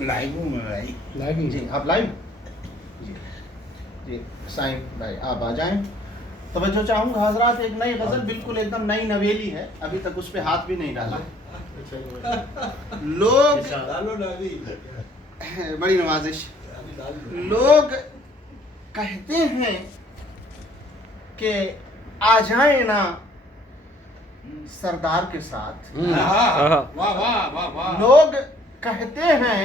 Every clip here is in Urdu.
لائیو ہوں میں بھائی. لائیو جی آپ لائیو. جی سائن بھائی آپ آ جائیں. توجہ چاہوں گا حضرات, ایک نئی غزل بالکل ایک دم نئی نویلی ہے, ابھی تک اس پہ ہاتھ بھی نہیں ڈالا. لوگ بڑی نوازش. لوگ کہتے ہیں کہ آ جائیں نا سردار کے ساتھ. لوگ کہتے ہیں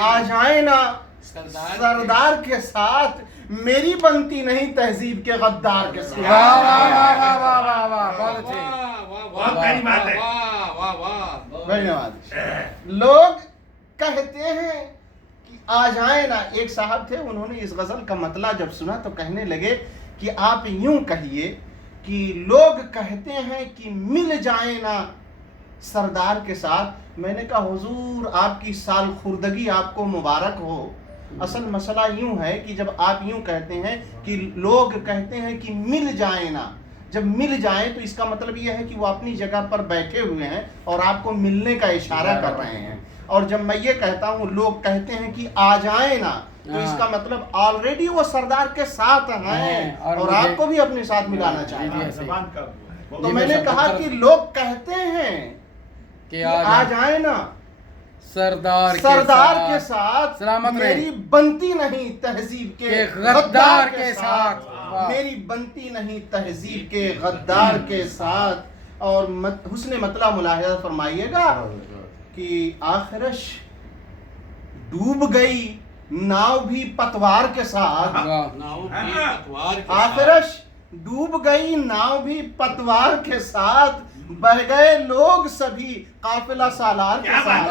آ جائیں نا سردار کے ساتھ, میری بنتی نہیں تہذیب کے غدار کے ساتھ. بڑی نوازش. لوگ کہتے ہیں کہ آ جائیں نا. ایک صاحب تھے, انہوں نے اس غزل کا مطلع جب سنا تو کہنے لگے کہ آپ یوں کہیے کہ لوگ کہتے ہیں کہ مل جائیں نا سردار کے ساتھ. میں نے کہا حضور آپ کی سال خوردگی آپ کو مبارک ہو. اصل مسئلہ یوں ہے کہ جب آپ یوں کہتے ہیں کہ لوگ کہتے ہیں کہ مل جائیں نا, جب مل جائیں تو اس کا مطلب یہ ہے کہ وہ اپنی جگہ پر بیٹھے ہوئے ہیں اور آپ کو ملنے کا اشارہ کر رہے ہیں. اور جب میں یہ کہتا ہوں لوگ کہتے ہیں کہ آ جائیں نا, تو اس کا مطلب آلریڈی وہ سردار کے ساتھ ہیں اور آپ کو بھی اپنے ساتھ ملانا چاہتے ہیں. تو میں نے کہا کہ لوگ کہتے ہیں کہ آ جائیں نا سردار کے ساتھ, میری بنتی نہیں تہذیب کے غدار کے ساتھ, میری بنتی نہیں تہذیب کے غدار کے ساتھ. اور حسن مطلع ملاحظہ فرمائیے گا کہ آخرش ڈوب گئی ناؤ بھی پتوار کے ساتھ. آخرش ڈوب گئی ناؤ بھی پتوار کے ساتھ, بہ گئے لوگ سبھی قافلہ سالار کے ساتھ.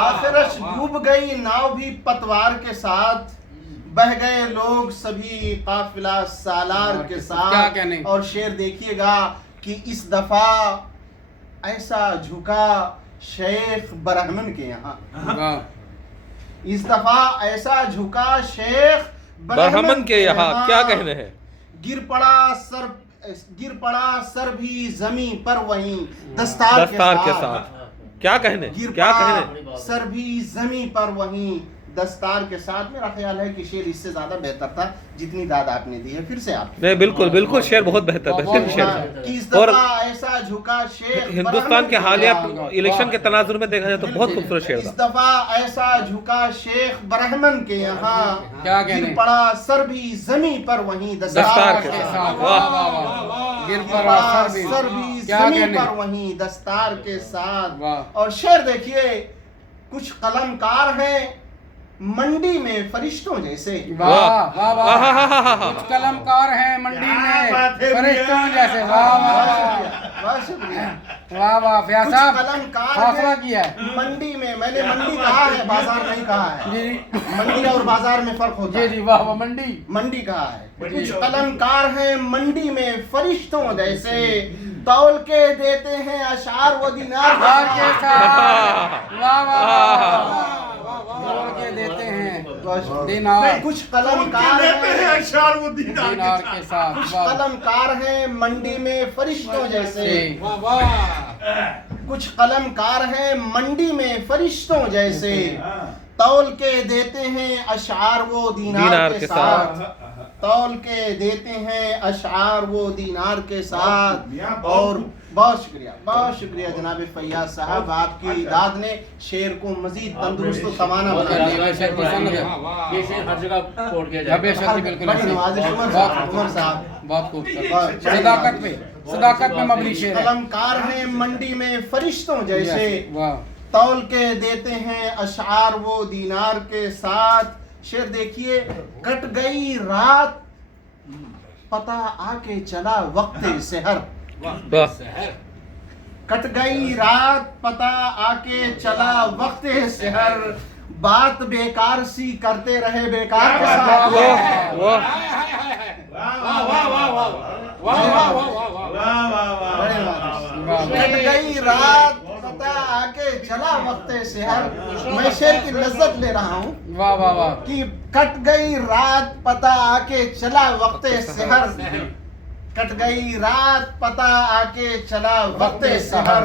آخرش ڈوب گئی ناؤ بھی پتوار کے ساتھ, بہ گئے لوگ سبھی قافلہ سالار کے ساتھ. اور شعر دیکھیے گا کہ اس دفعہ ایسا جھکا شیخ برہمن کے یہاں. اس دفعہ ایسا جھکا شیخ برہمن کے یہاں, کیا کہنے ہیں. گر پڑا سر بھی زمین پر وہیں دستار کے ساتھ. کیا کہنے, گر پڑا سر بھی زمین پر وہیں دستار کے ساتھ. میرا خیال ہے کہ شعر اس سے زیادہ بہتر تھا جتنی داد آپ نے دی ہے. پھر سے آپ نہیں, بالکل بالکل شعر بہت بہترین شعر. اور ایسا جھکا شیخ ہندوستان کے حالیہ الیکشن کے تناظر میں دیکھا جائے تو بہت خوبصورت شعر تھا. اس دفعہ ایسا جھکا شیخ برہمن کے یہاں, گر پڑا سر بھی زمین پر وہیں دستار کے ساتھ. گر پڑا سر بھی زمین پر وہیں دستار کے ساتھ. اور شعر دیکھیے, کچھ قلمکار ہیں منڈی میں فرشتوں جیسے. کچھ قلمکار ہیں منڈی میں فرشتوں جیسے. بہت شکریہ. واہ واہ فیاض صاحب, حوصلہ کیا ہے. منڈی میں, میں نے منڈی کہا ہے, بازار نہیں کہا ہے. منڈی اور بازار میں فرق ہوتا ہے. جی واہ واہ, منڈی کہا ہے. کچھ قلمکار ہیں منڈی میں فرشتوں جیسے, تول کے دیتے ہیں اشعار و دینار کے ساتھ. واہ واہ, توڑ کے دیتے ہیں دینار. کچھ قلمکار ہیں اشعار و دینار کے ساتھ. کچھ قلمکار ہیں منڈی میں فرشتوں جیسے. کچھ قلمکار ہیں منڈی میں فرشتوں جیسے, تول کے دیتے ہیں اشعار و دینار کے ساتھ. تول کے دیتے ہیں اشعار و دینار کے ساتھ. اور بہت شکریہ جناب فیاض صاحب, آپ کی داد نے شعر کو مزید تندرست و توانا بنا دیا. عمر صاحب بہت خوبصورت, صداقت میں مبنی شعر ہے. قلمکار ہیں منڈی میں فرشتوں جیسے, تول کے دیتے ہیں اشعار و دینار کے ساتھ. شعر دیکھیے, کٹ گئی رات پتہ آ کے چلا وقت سحر. کٹ گئی رات پتہ آ کے چلا وقت سحر, بات بیکار سی کرتے رہے بیکار کے ساتھ. کٹ گئی رات پتہ آ کے چلا وقت سحر. میں شعر کی لذت لے رہا ہوں. واہ واہ واہ, کہ کٹ گئی رات پتہ آ کے چلا وقت سحر. کٹ گئی رات پتہ آ کے چلا وقت سحر.